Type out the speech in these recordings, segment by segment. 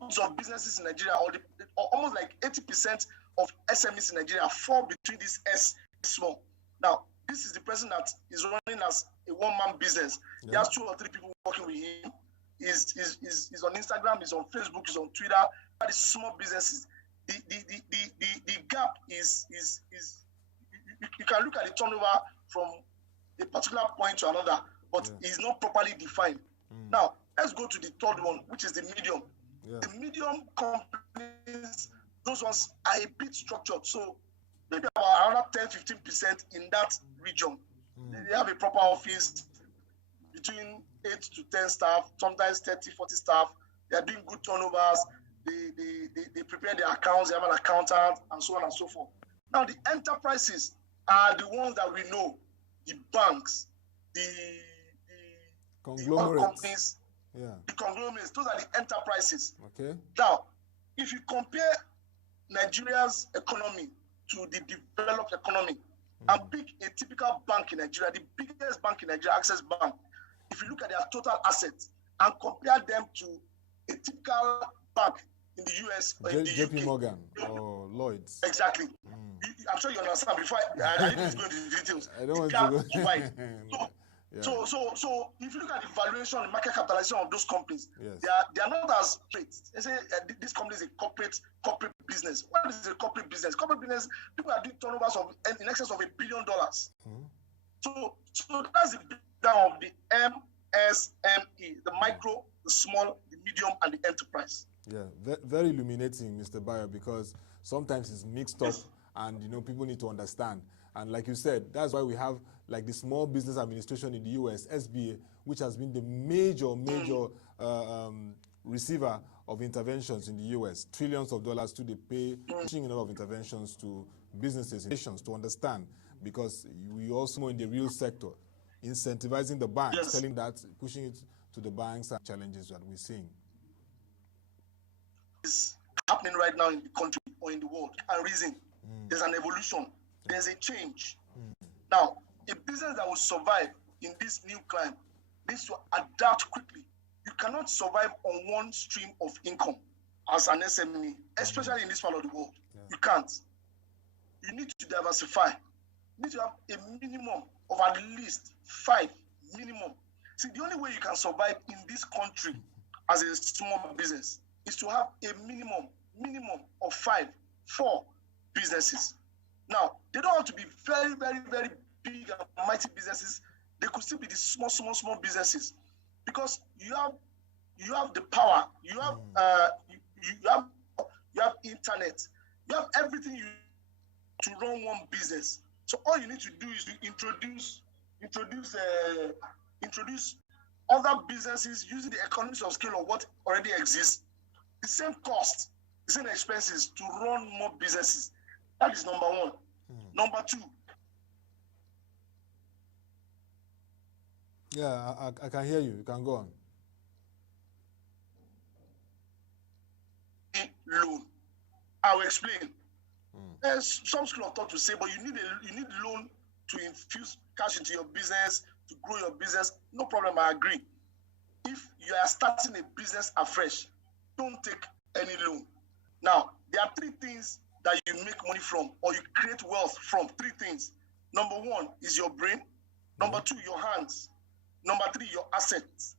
loads of businesses in Nigeria, or almost like 80% of SMEs in Nigeria fall between this S small. Now, this is the person that is running as a one-man business. Yeah. He has 2 or 3 people working with him. He's on Instagram, he's on Facebook, he's on Twitter. But the small businesses, the gap is you can look at the turnover from a particular point to another, but it's not properly defined. Now, let's go to the third one, which is the medium. Yeah. The medium companies, those ones are a bit structured. So maybe about around 10-15% in that region. They have a proper office, between 8 to 10 staff, sometimes 30-40 staff. They are doing good turnovers. They prepare their accounts. They have an accountant, and so on and so forth. Now, the enterprises are the ones that we know, the banks, the companies, the conglomerates. Those are the enterprises. Okay. Now, if you compare Nigeria's economy to the developed economy, and pick a typical bank in Nigeria, the biggest bank in Nigeria, Access Bank, if you look at their total assets and compare them to a typical bank in the US or in the JP UK. Morgan or Lloyd's. Exactly. I'm sure you understand. Before I didn't go into the details. I don't want to go. Wide. So if you look at the valuation, the market capitalization of those companies, they are not as great. They say this company is a corporate business. What is a corporate business? Corporate business, people are doing turnovers of in excess of $1 billion. So that's the breakdown of the MSME, the micro, the small, the medium, and the enterprise. Yeah, very illuminating, Mr. Bayo, because sometimes it's mixed up, and people need to understand. And like you said, that's why we have like the Small Business Administration in the US, SBA, which has been the major receiver of interventions in the US. Trillions of dollars to the pay, pushing a lot of interventions to businesses, nations to understand, because we also know in the real sector, incentivizing the banks, telling that, pushing it to the banks and challenges that we're seeing. It's happening right now in the country or in the world. And reason, there's an evolution. There's a change. Now, a business that will survive in this new climate needs to adapt quickly. You cannot survive on one stream of income as an SME, especially in this part of the world. You can't. You need to diversify. You need to have a minimum of at least 5 minimum. See, the only way you can survive in this country as a small business is to have a minimum of 4 businesses. Now, they don't have to be very, very, very big and mighty businesses. They could still be the small businesses, because you have the power, you have internet, you have everything to run one business. So all you need to do is to introduce other businesses using the economies of scale of what already exists. The same cost, the same expenses to run more businesses. That is number one. Number two. Yeah, I can hear you. You can go on. Loan. I will explain. There's some school of thought to say, but you need loan to infuse cash into your business, to grow your business. No problem, I agree. If you are starting a business afresh, don't take any loan. Now, there are 3 things that you make money from, or you create wealth from. 3 things. Number 1 is your brain. Number 2, your hands. Number 3, your assets.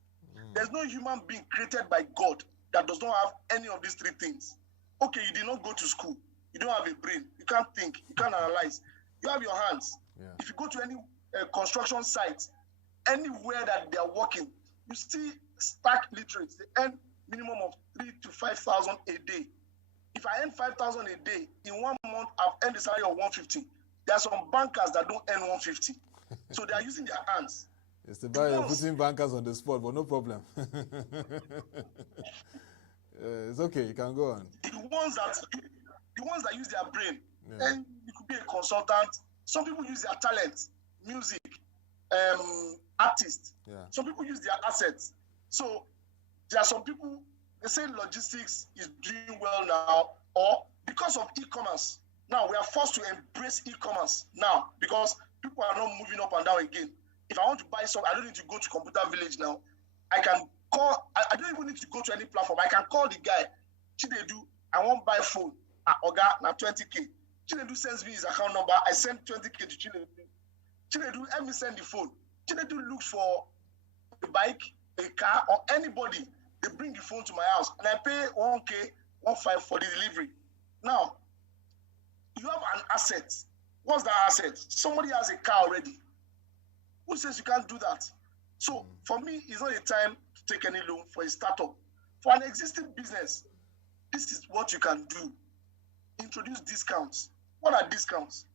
There's no human being created by God that does not have any of these 3 things. Okay, you did not go to school. You don't have a brain. You can't think. You can't analyze. You have your hands. If you go to any construction site, anywhere that they are working, you see stark literates. They earn minimum of 3,000 to 5,000 a day. If I earn 5,000 a day, in 1 month, I've earned a salary of 150. There are some bankers that don't earn 150. So they are using their hands. It's the Bayo putting bankers on the spot, but no problem. It's okay, you can go on. The ones that use their brain, then you could be a consultant. Some people use their talent, music, artists. Some people use their assets. So there are some people, they say logistics is doing well now, or because of e-commerce. Now we are forced to embrace e-commerce now, because people are not moving up and down again. If I want to buy something, I don't need to go to Computer Village now. I can call, I don't even need to go to any platform. I can call the guy Chinedu, I won't buy phone. Oga, na 20K. Chinedu sends me his account number. I send 20K to Chinedu. Chinedu, let me send the phone. Chinedu looks for a bike, a car, or anybody. They bring the phone to my house, and I pay 1K, 1.5 for the delivery. Now, you have an asset. What's that asset? Somebody has a car already. Who says you can't do that? So, for me, it's not a time to take any loan for a startup. For an existing business, this is what you can do. Introduce discounts. What are discounts?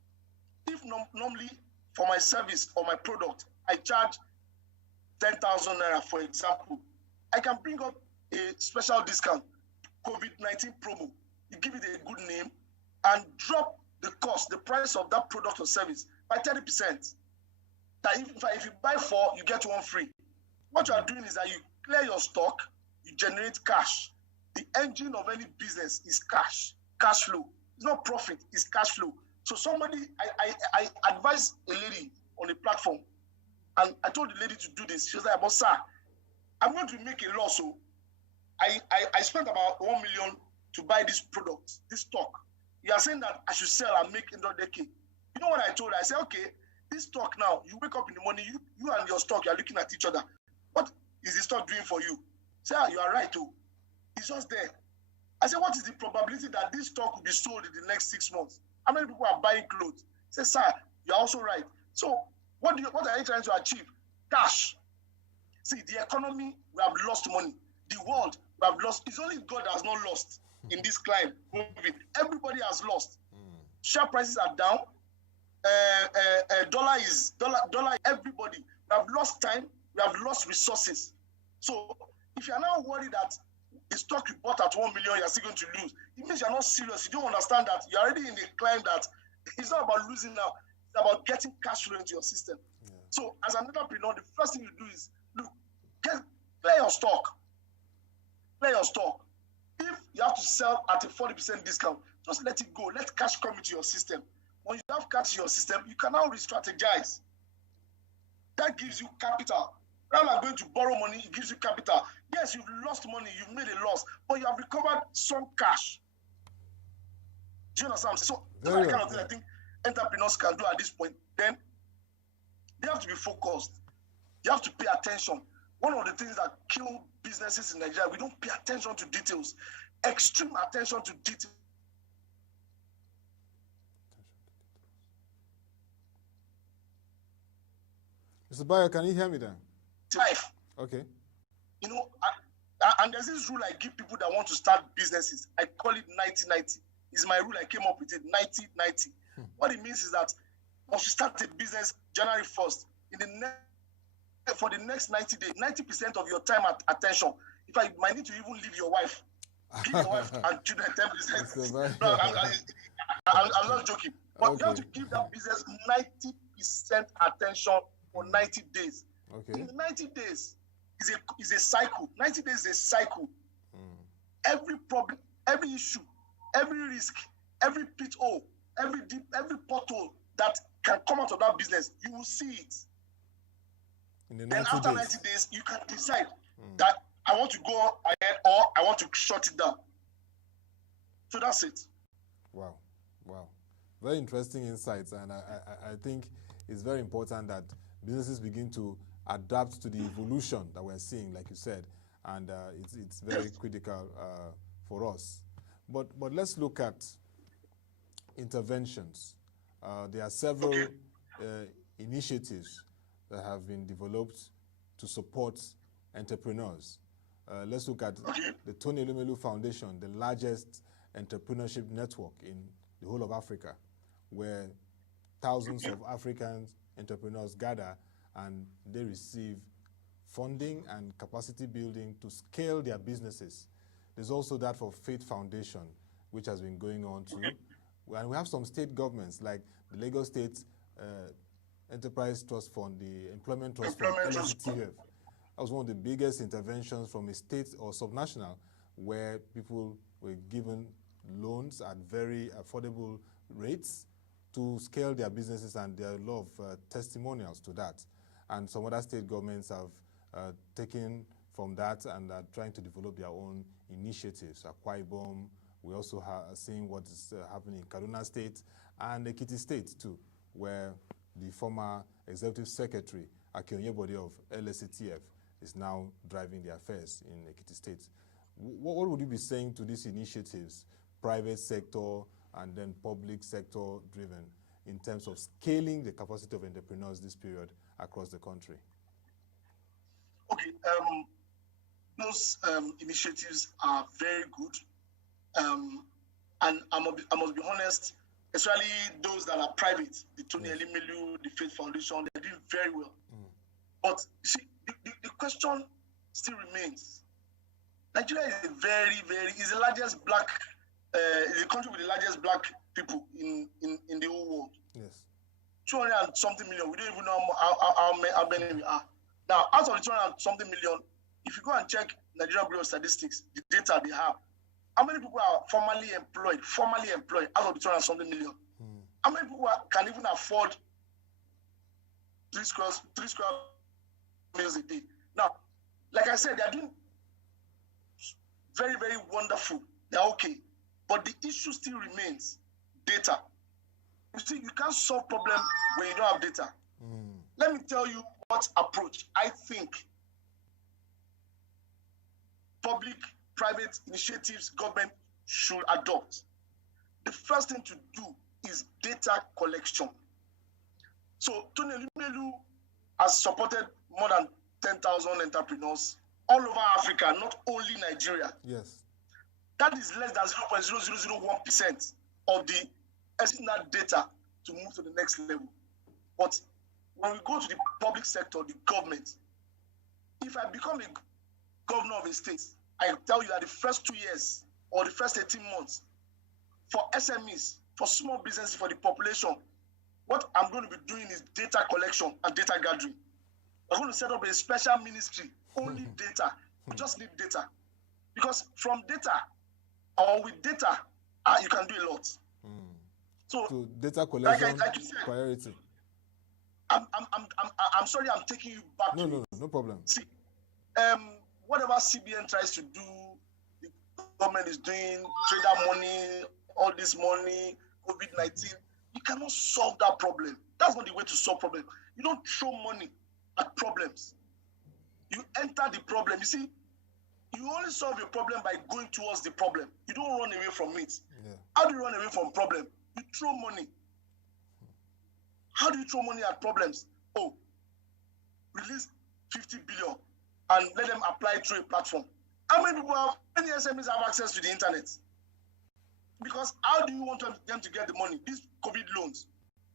If normally for my service or my product, I charge 10,000 naira, for example, I can bring up a special discount, COVID-19 promo. You give it a good name and drop the cost, the price of that product or service by 30%. That if you buy 4, you get 1 free. What you are doing is that you clear your stock, you generate cash. The engine of any business is cash flow. It's not profit, it's cash flow. So somebody, I advised a lady on the platform, and I told the lady to do this. She was like, but sir, I'm going to make a loss. So I spent about 1 million to buy this product, this stock. You are saying that I should sell and make 100K. You know what I told her? I said, okay, this stock now, you wake up in the morning, you and your stock, you are looking at each other. What is the stock doing for you? Say, you are right, too. It's just there. I said, what is the probability that this stock will be sold in the next 6 months? How many people are buying clothes? Say, sir, you're also right. So what are you trying to achieve? Cash. See, the economy, we have lost money. The world, we have lost. It's only God that has not lost in this climb. Everybody has lost. Share prices are down. Dollar, everybody. We have lost time. We have lost resources. So if you're now worried that the stock you bought at 1 million, you're still going to lose, it means you're not serious. You don't understand that you're already in a climb that it's not about losing now. It's about getting cash flow into your system. Yeah. So as an entrepreneur, the first thing you do is, look, clear your stock. Clear your stock. If you have to sell at a 40% discount, just let it go. Let cash come into your system. When you have cash in your system, you can now re-strategize. That gives you capital. Rather than going to borrow money, it gives you capital. Yes, you've lost money, you've made a loss, but you have recovered some cash. Do you understand? So that's the kind of thing I think entrepreneurs can do at this point. Then they have to be focused. You have to pay attention. One of the things that kill businesses in Nigeria, we don't pay attention to details. Extreme attention to details. Mr. Bayo, can you hear me then? Life. Okay. You know, and there's this rule I give people that want to start businesses. I call it 90-90. It's my rule. I came up with it, 90-90. What it means is that once you start a business January 1st, for the next 90 days, 90% of your time at attention. In fact, you might need to even leave your wife. Give your wife and children 10%. No, I'm not joking. But you have to give that business 90% attention for 90 days. Okay. In 90 days is a cycle. 90 days is a cycle. Every problem, every issue, every risk, every pit hole, every pothole that can come out of that business, you will see it. And after 90 days, you can decide that I want to go ahead or I want to shut it down. So that's it. Wow. Very interesting insights, and I think it's very important that businesses begin to adapt to the evolution that we're seeing, like you said, and it's very critical for us. But let's look at interventions. There are several initiatives that have been developed to support entrepreneurs. Let's look at the Tony Elumelu Foundation, the largest entrepreneurship network in the whole of Africa, where thousands of African entrepreneurs gather and they receive funding and capacity building to scale their businesses. There's also that for Faith Foundation, which has been going on too. And we have some state governments like the Lagos State Enterprise Trust Fund, the Employment Trust Fund, LSTF. That was one of the biggest interventions from a state or subnational where people were given loans at very affordable rates to scale their businesses, and there are a lot of testimonials to that. And some other state governments have taken from that and are trying to develop their own initiatives. Akwa Ibom, we also are seeing what is happening in Kaduna State and Ekiti State too, where the former executive secretary, Akionyebode of LSCTF, is now driving the affairs in Ekiti State. What would you be saying to these initiatives, private sector and then public sector driven, in terms of scaling the capacity of entrepreneurs this period across the country? Okay, those initiatives are very good. And I must be honest, especially those that are private, the Tony Elimelu, the Faith Foundation, they're doing very well. But you see, the question still remains. Nigeria is is the largest black, the country with the largest black people in the whole world. Yes. 200 and something million. We don't even know how many we are. Now, out of the 200 and something million, if you go and check Nigerian Bureau of Statistics, the data they have, how many people are formally employed out of the 200 and something million? How many people can even afford 3 square meals a day? Now, like I said, they are doing very, very wonderful. They're okay. But the issue still remains data. You see, you can't solve problem when you don't have data. Let me tell you what approach I think public, private initiatives, government should adopt. The first thing to do is data collection. So Tony Elimelu has supported more than 10,000 entrepreneurs all over Africa, not only Nigeria. Yes. That is less than 0.0001% of the estimate data to move to the next level. But when we go to the public sector, the government, if I become a governor of a state, I tell you that the first 2 years or the first 18 months for SMEs, for small businesses, for the population, what I'm going to be doing is data collection and data gathering. I'm going to set up a special ministry, only data. We just need data. Because from data, or with data, you can do a lot. So data collection, like you said, priority. I'm sorry, I'm taking you back. No problem. See, whatever CBN tries to do, the government is doing, trader money, all this money, COVID-19, you cannot solve that problem. That's not the way to solve problem. You don't throw money at problems. You enter the problem. You see, you only solve a problem by going towards the problem. You don't run away from it. Yeah. How do you run away from problem? You throw money. How do you throw money at problems? Oh, release 50 billion and let them apply through a platform. How many SMEs have access to the internet? Because how do you want them to get the money? These COVID loans,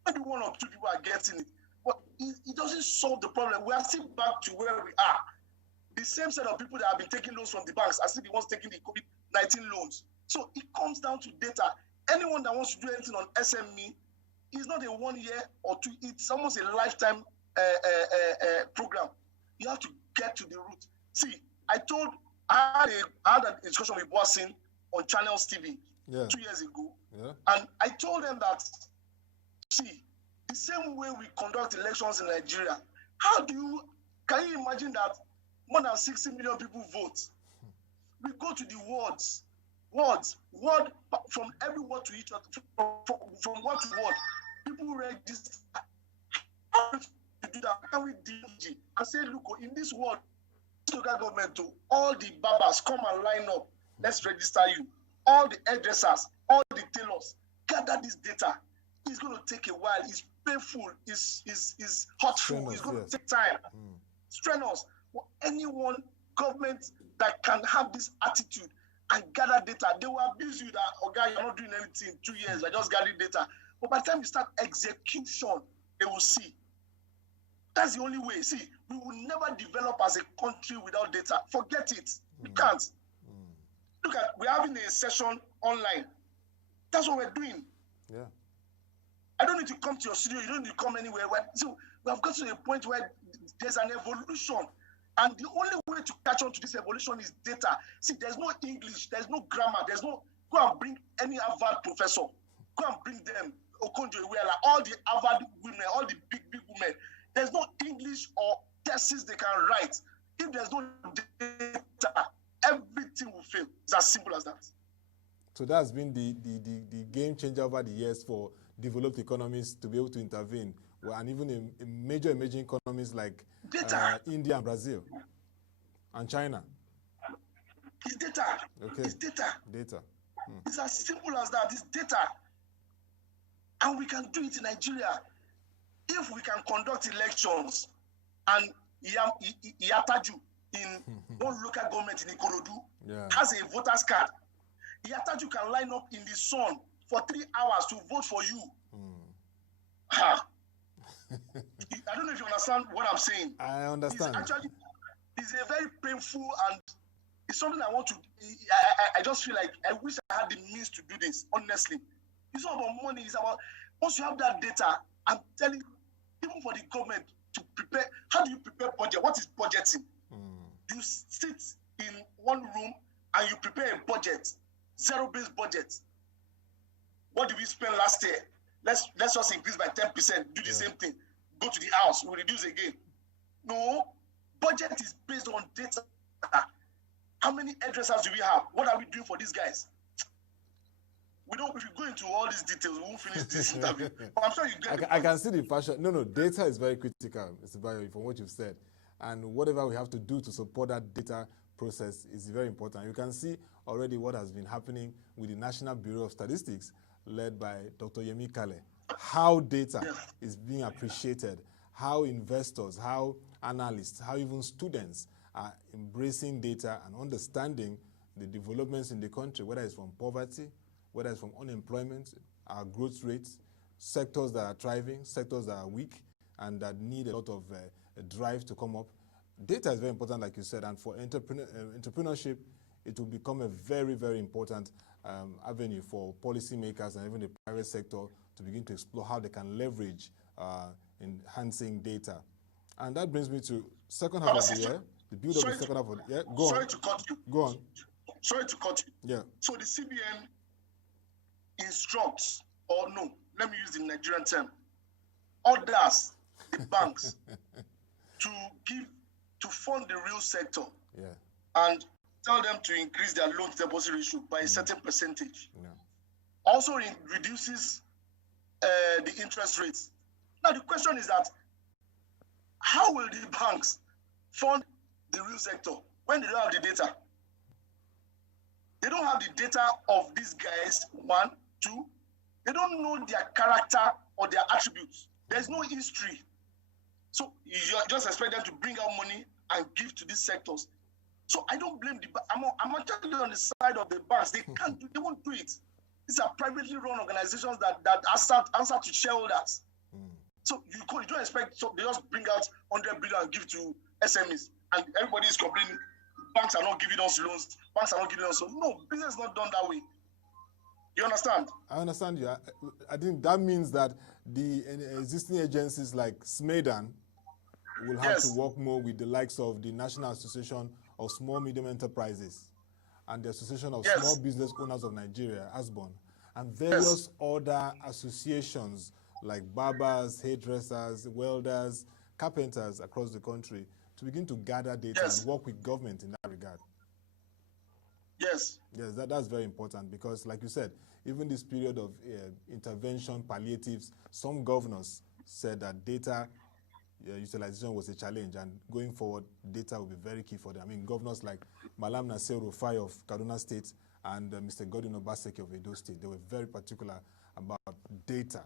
maybe 1 or 2 people are getting it. But it doesn't solve the problem. We are still back to where we are. The same set of people that have been taking loans from the banks are still the ones taking the COVID-19 loans. So it comes down to data. Anyone that wants to do anything on SME is not a 1 year or 2. It's almost a lifetime program. You have to get to the root. See, I had a discussion with Boasin on Channels TV 2 years ago. Yeah. And I told them that, see, the same way we conduct elections in Nigeria, can you imagine that more than 60 million people vote? We go to the wards, from every ward to each other, from word to word, people register. How to do that? Can we DNG and say, look, in this ward, local government, to all the barbers come and line up. Let's register you. All the hairdressers, all the tailors, gather this data. It's going to take a while. It's painful. It's hurtful. It's going to take time. Strenuous. For anyone, government that can have this attitude and gather data, they will abuse you that, okay, you're not doing anything in 2 years, you're just gathering data. But by the time you start execution, they will see. That's the only way. See, we will never develop as a country without data. Forget it. We can't. Look at, we're having a session online. That's what we're doing. Yeah. I don't need to come to your studio. You don't need to come anywhere. So we have got to a point where there's an evolution. And the only way to catch on to this evolution is data. See, there's no English, there's no grammar, there's no... Go and bring any Harvard professor. Go and bring them, Okonjo-Iweala, all the Harvard women, all the big women. There's no English or thesis they can write. If there's no data, everything will fail. It's as simple as that. So that's been the game changer over the years for developed economies to be able to intervene, and even in major emerging economies like India and Brazil and China. It's data. Okay. It's data. Data. It's as simple as that. It's data. And we can do it in Nigeria. If we can conduct elections and Iyataju in one local government in Ikorodu has a voter's card, Iyataju can line up in the sun for 3 hours to vote for you. I don't know if you understand what I'm saying. I understand. It's a very painful, and it's something I want to. I just feel like I wish I had the means to do this. Honestly, it's not about money. It's about once you have that data. I'm telling you, even for the government to prepare. How do you prepare budget? What is budgeting? You sit in one room and you prepare a budget, zero-based budget. What did we spend last year? Let's just increase by 10%. Do the same thing. Go to the house. We reduce again. No, budget is based on data. How many addresses do we have? What are we doing for these guys? We don't. If you go into all these details, we won't finish this interview. But I'm sure you get. I can see the passion. No, data is very critical, Mr. Bayo, from what you've said, and whatever we have to do to support that data process is very important. You can see already what has been happening with the National Bureau of Statistics, led by Dr. Yemi Kale. How data is being appreciated, how investors, how analysts, how even students are embracing data and understanding the developments in the country, whether it's from poverty, whether it's from unemployment, our growth rates, sectors that are thriving, sectors that are weak, and that need a lot of drive to come up. Data is very important, like you said, and for entrepreneurship, it will become a very, very important avenue for policymakers and even the private sector to begin to explore how they can leverage enhancing data. And that brings me to second half of the year, the build of the second half of the year. Go on. Sorry to cut you. Go on. Sorry to cut you. Yeah. So the CBN instructs, or no, let me use the Nigerian term, orders the banks to fund the real sector and tell them to increase their loan to deposit ratio by a certain percentage. Also reduces the interest rates. Now the question is that how will the banks fund the real sector when they don't have the data? They don't have the data of these guys, 1, 2. They don't know their character or their attributes. There's no history. So you just expect them to bring out money and give to these sectors. So I don't blame the bank. I'm actually on the side of the banks. They can't do, they won't do it. These are privately run organizations that answer to shareholders. So you don't expect, so they just bring out 100 billion and give to SMEs. And everybody is complaining, banks are not giving us loans, banks are not giving us loans. No, business is not done that way. You understand? I understand you. I think that means that the existing agencies like SMEDAN will have to work more with the likes of the National Association of Small Medium Enterprises and the Association of Small Business Owners of Nigeria, ASBON, and various other associations like barbers, hairdressers, welders, carpenters across the country to begin to gather data and work with government in that regard. Yes, that's very important because, like you said, even this period of intervention, palliatives, some governors said that data utilization was a challenge, and going forward, data will be very key for them. I mean, governors like Malam Nasir Rufai of Kaduna State and Mr. Godwin Obaseki of Edo State, they were very particular about data,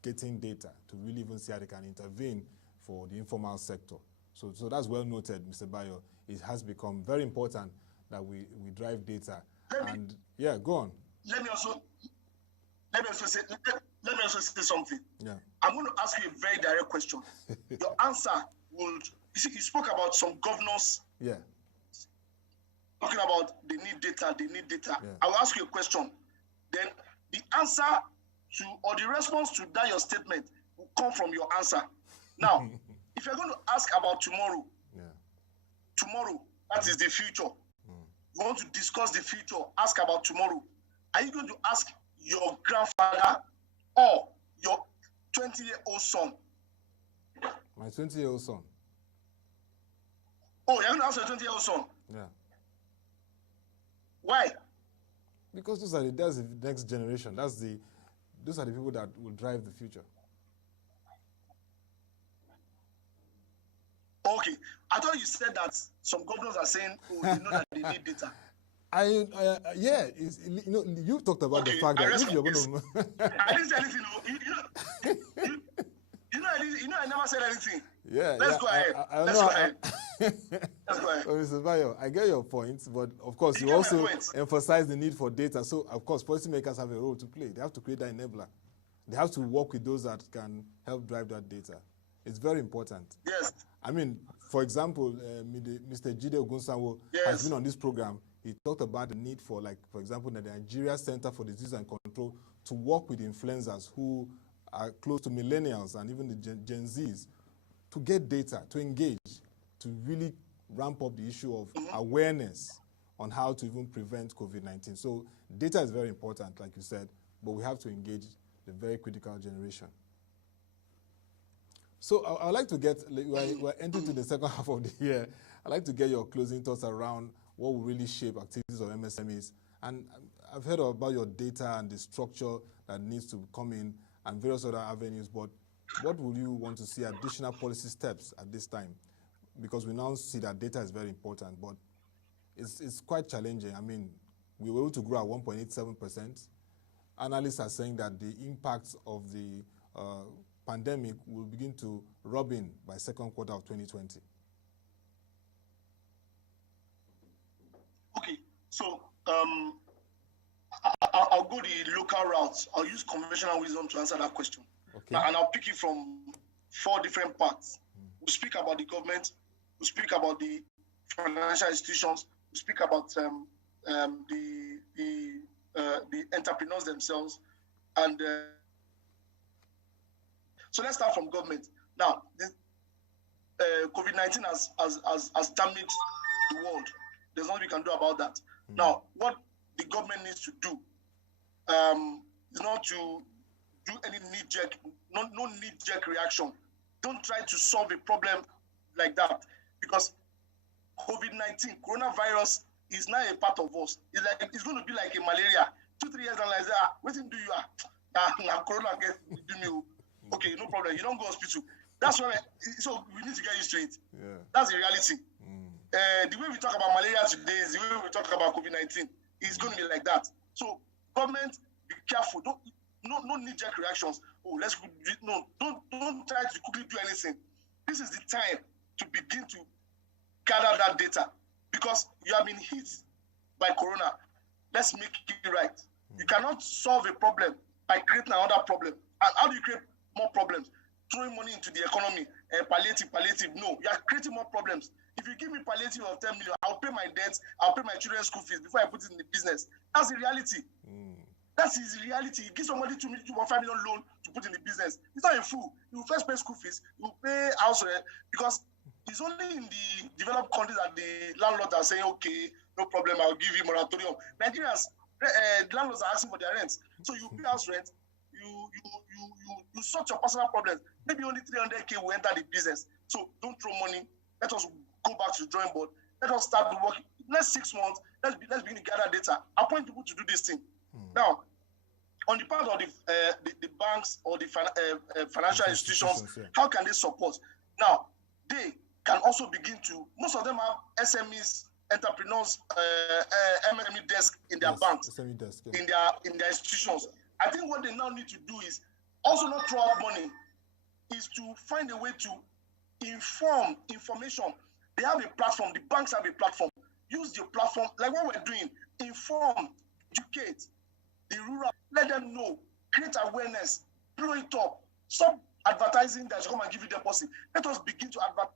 getting data to really even see how they can intervene for the informal sector. So that's well noted, Mr. Bayo. It has become very important that we drive data. Go on. Let me also say something. Yeah. I'm going to ask you a very direct question. Your answer would, you spoke about some governors. Yeah. Talking about they need data. Yeah. I will ask you a question. Then the answer to, or the response to that your statement will come from your answer. Now, if you're going to ask about tomorrow, that is the future. You want to discuss the future, ask about tomorrow. Are you going to ask your grandfather or your 20-year-old son? My 20-year-old son. Oh, you're going to ask your 20-year-old son? Yeah. Why? Because that's the next generation. Those are the people that will drive the future. Okay. I thought you said that some governors are saying, oh, they know that they need data. You talked about the fact that if you're going to... I didn't say anything. I never said anything. Let's go ahead. Let's go ahead. Well, Mr. Bayo, I get your point, but of course you also emphasize the need for data. So, of course, policymakers have a role to play. They have to create that enabler. They have to work with those that can help drive that data. It's very important. Yes. I mean, for example, Mr. Jide Ogunsanwo has been on this program. He talked about the need for, for example, the Nigeria Center for Disease and Control to work with influencers who are close to millennials and even the Gen Zs to get data, to engage, to really ramp up the issue of awareness on how to even prevent COVID-19. So data is very important, like you said, but we have to engage the very critical generation. So I'd like to get, we're entering to the second half of the year, I'd like to get your closing thoughts around what will really shape activities of MSMEs. And I've heard about your data and the structure that needs to come in and various other avenues, but what would you want to see additional policy steps at this time? Because we now see that data is very important, but it's quite challenging. I mean, we were able to grow at 1.87%. Analysts are saying that the impacts of the pandemic will begin to rub in by second quarter of 2020. Okay, so I'll go the local routes. I'll use conventional wisdom to answer that question. Okay. And I'll pick it from 4 different parts. We'll speak about the government, we'll speak about the financial institutions, we'll speak about the entrepreneurs themselves, and so let's start from government. Now, COVID-19 has damaged the world. There's nothing we can do about that. Now, what the government needs to do is not to do any knee-jerk, no knee-jerk reaction. Don't try to solve a problem like that, because COVID-19, coronavirus, is now a part of us. It's going to be like a malaria. 2-3 years and like that. What do you now corona get do me? Okay, no problem. You don't go hospital. That's why. So we need to get used to it. Yeah. That's the reality. The way we talk about malaria today is the way we talk about COVID-19. It's going to be like that. So government, be careful. No knee-jerk reactions. Oh, don't try to quickly do anything. This is the time to begin to gather that data, because you have been hit by corona. Let's make it right. You cannot solve a problem by creating another problem. And how do you create more problems? Throwing money into the economy, palliative. No, you are creating more problems. If you give me palliative of 10 million, I'll pay my debts, I'll pay my children's school fees before I put it in the business. That's the reality. That is the reality. You give somebody 2.5 million loan to put in the business. He's not a fool. He will first pay school fees, he will pay house rent, because it's only in the developed countries that the landlords are saying, okay, no problem, I'll give you moratorium. Nigerians, landlords are asking for their rents. So you pay house rent, you sort your personal problems. Maybe only 300K will enter the business. So don't throw money. Let us go back to the drawing board. Let us start the work. Next 6 months, let's begin to gather data. Appoint people to do this thing. Now, on the part of the banks or the financial institutions, how can they support? Now, they can also begin to, most of them have SMEs, entrepreneurs, MSME desk in their banks, SME desk, in their institutions. I think what they now need to do is also not throw out money, is to find a way to inform information. They have a platform, the banks have a platform. Use your platform, like what we're doing, inform, educate the rural, let them know, create awareness, blow it up. Stop advertising that you come and give you deposit. Let us begin to advertise.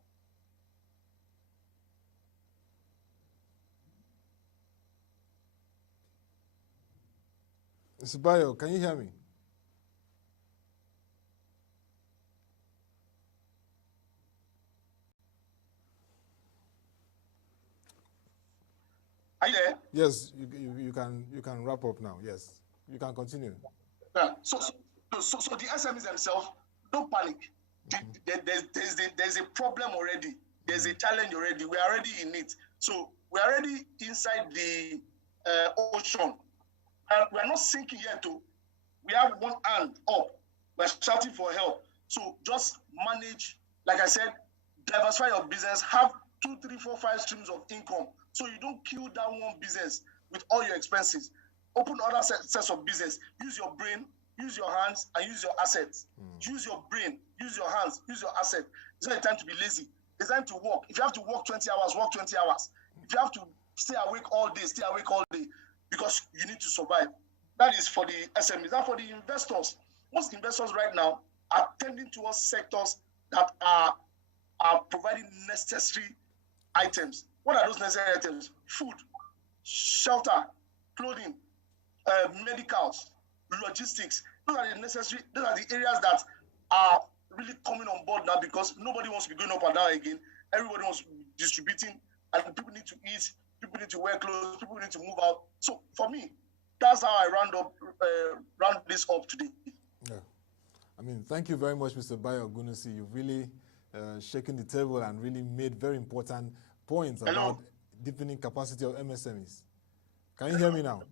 Mr. Bayo, can you hear me? Are you there? Yes, you can wrap up now. Yes, you can continue. Yeah. So the SMEs themselves, don't panic. There's a problem already. There's a challenge already. We are already in it. So we are already inside the ocean. And we are not sinking yet. We have one hand up. We're shouting for help. So just manage, like I said, diversify your business. Have 2, 3, 4, 5 streams of income. So you don't kill that one business with all your expenses. Open other sets of business. Use your brain, use your hands, and use your assets. Use your brain, use your hands, use your asset. It's not a time to be lazy. It's time to work. If you have to work 20 hours, work 20 hours. If you have to stay awake all day, stay awake all day, because you need to survive. That is for the SMEs. That for the investors. Most investors right now are tending towards sectors that are providing necessary items. What are those necessary items? Food, shelter, clothing, medicals, logistics. Those are the necessary. Those are the areas that are really coming on board now, because nobody wants to be going up and down again. Everybody wants to be distributing, and people need to eat, people need to wear clothes, people need to move out. So for me, that's how I round this up today. Yeah. I mean, thank you very much, Mr. Bayo Ogunnusi. You've really shaken the table and really made very important points about deepening capacity of MSMEs. Can you hear me now?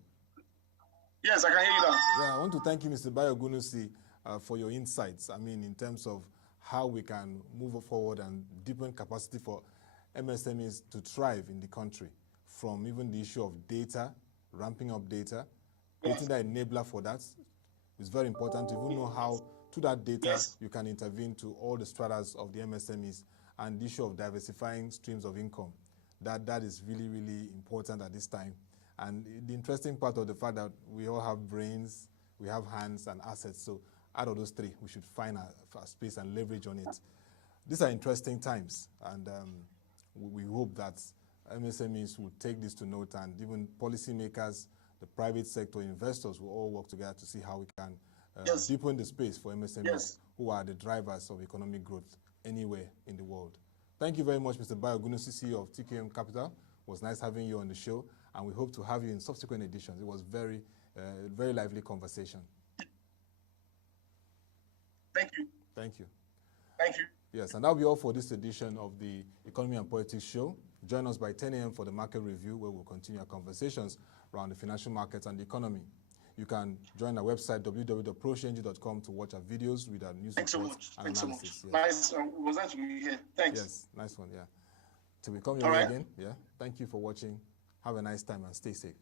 Yes, I can hear you now. Yeah, I want to thank you, Mr. Bayo Ogunnusi, for your insights. I mean, in terms of how we can move forward and deepen capacity for MSMEs to thrive in the country, from even the issue of data, ramping up data, creating the enabler for that. It's very important to even know how, to that data, you can intervene to all the stratas of the MSMEs, and the issue of diversifying streams of income. That is really, really important at this time. And the interesting part of the fact that we all have brains, we have hands and assets. So out of those three, we should find a space and leverage on it. These are interesting times, and we hope that MSMEs will take this to note, and even policymakers, the private sector, investors will all work together to see how we can deepen the space for MSMEs, who are the drivers of economic growth anywhere in the world. Thank you very much, Mr. Bayo Ogunnusi, CEO of TQM Capital. It was nice having you on the show, and we hope to have you in subsequent editions. It was very lively conversation. Thank you. Thank you. Thank you. Yes, and that'll be all for this edition of the Economy and Politics Show. Join us by 10 a.m. for the market review, where we'll continue our conversations around the financial markets and the economy. You can join our website, www.proshng.com, to watch our videos, read our news reports and analysis. So much. Nice. Was nice to be here. Thanks. Yes, nice one, yeah. Till we come your way again, yeah. Thank you for watching. Have a nice time and stay safe.